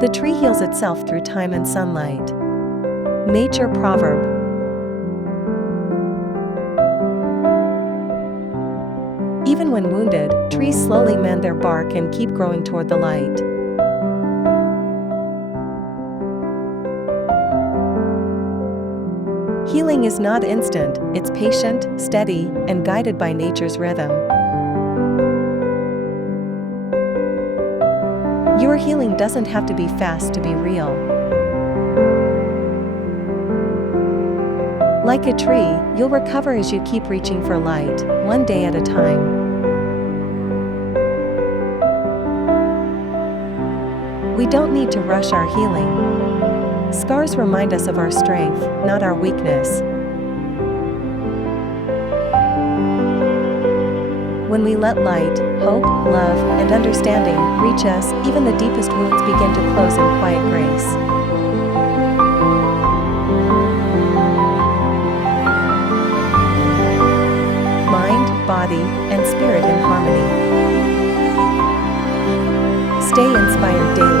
The tree heals itself through time and sunlight. Nature proverb. Even when wounded, trees slowly mend their bark and keep growing toward the light. Healing is not instant, it's patient, steady, and guided by nature's rhythm. Your healing doesn't have to be fast to be real. Like a tree, you'll recover as you keep reaching for light, one day at a time. We don't need to rush our healing. Scars remind us of our strength, not our weakness. When we let light, hope, love, and understanding reach us, even the deepest wounds begin to close in quiet grace. Mind, body, and spirit in harmony. Stay inspired daily.